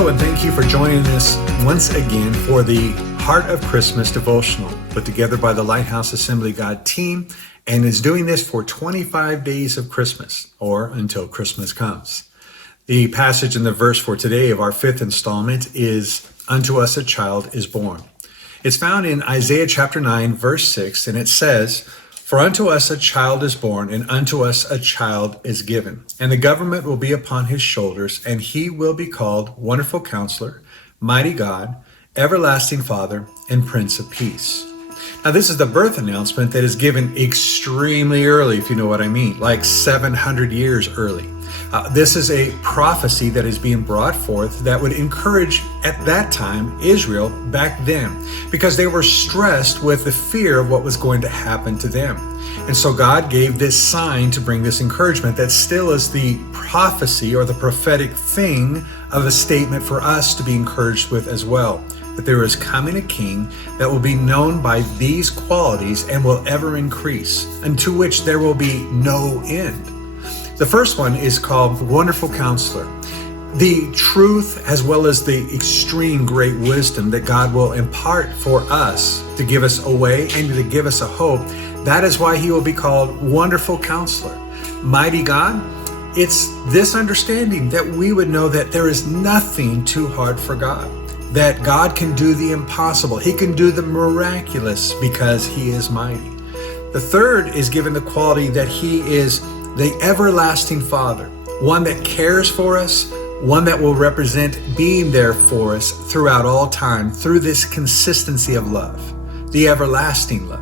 Hello, and thank you for joining us once again for the Heart of Christmas devotional put together by the Lighthouse Assembly God team, and is doing this for 25 days of Christmas, or until Christmas comes. The passage in the verse for today of our fifth installment is, "Unto us a child is born." It's found in Isaiah chapter 9, verse 6, and it says, "For unto us a child is born, and unto us a child is given. And the government will be upon his shoulders, and he will be called Wonderful Counselor, Mighty God, Everlasting Father, and Prince of Peace." Now, this is the birth announcement that is given extremely early, if you know what I mean, like 700 years early. This is a prophecy that is being brought forth that would encourage, at that time, Israel back then, because they were stressed with the fear of what was going to happen to them. And so God gave this sign to bring this encouragement that still is the prophecy or the prophetic thing of a statement for us to be encouraged with as well. That there is coming a king that will be known by these qualities and will ever increase, unto which there will be no end. The first one is called Wonderful Counselor. The truth as well as the extreme great wisdom that God will impart for us to give us a way and to give us a hope. That is why he will be called Wonderful Counselor. Mighty God, it's this understanding that we would know that there is nothing too hard for God. That God can do the impossible. He can do the miraculous because he is mighty. The third is given the quality that he is the everlasting Father, one that cares for us, one that will represent being there for us throughout all time through this consistency of love, the everlasting love.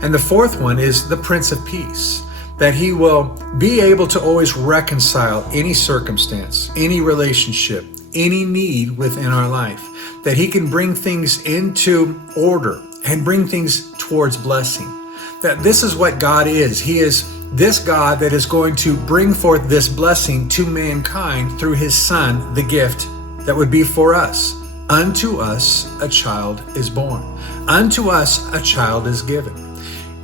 And the fourth one is the Prince of Peace, that he will be able to always reconcile any circumstance, any relationship, any need within our life, that he can bring things into order and bring things towards blessing. That this is what God is. He is this God that is going to bring forth this blessing to mankind through his Son, the gift that would be for us. Unto us a child is born. Unto us a child is given.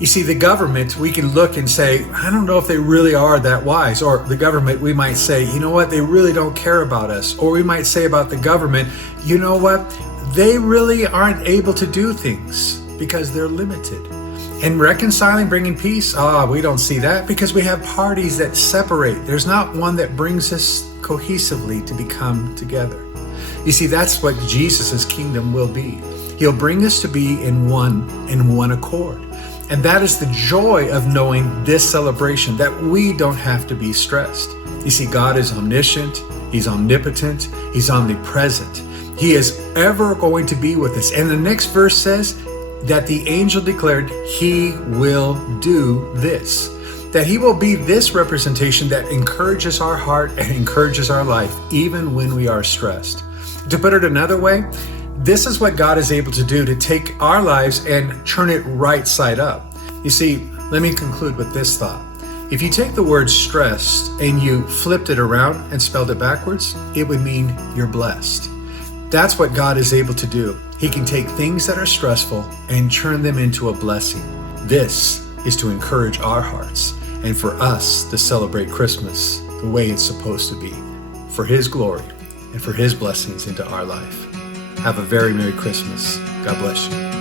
You see, the government, we can look and say, I don't know if they really are that wise. Or the government, we might say, you know what, they really don't care about us. Or we might say about the government, you know what, they really aren't able to do things because they're limited. And reconciling, bringing peace, we don't see that because we have parties that separate. There's not one that brings us cohesively to become together. You see, that's what Jesus' kingdom will be. He'll bring us to be in one accord. And that is the joy of knowing this celebration, that we don't have to be stressed. You see, God is omniscient, he's omnipotent, he's omnipresent. He is ever going to be with us. And the next verse says that the angel declared, he will do this. That he will be this representation that encourages our heart and encourages our life, even when we are stressed. To put it another way, this is what God is able to do to take our lives and turn it right side up. You see, let me conclude with this thought. If you take the word stressed and you flipped it around and spelled it backwards, it would mean you're blessed. That's what God is able to do. He can take things that are stressful and turn them into a blessing. This is to encourage our hearts and for us to celebrate Christmas the way it's supposed to be, for his glory and for his blessings into our life. Have a very Merry Christmas. God bless you.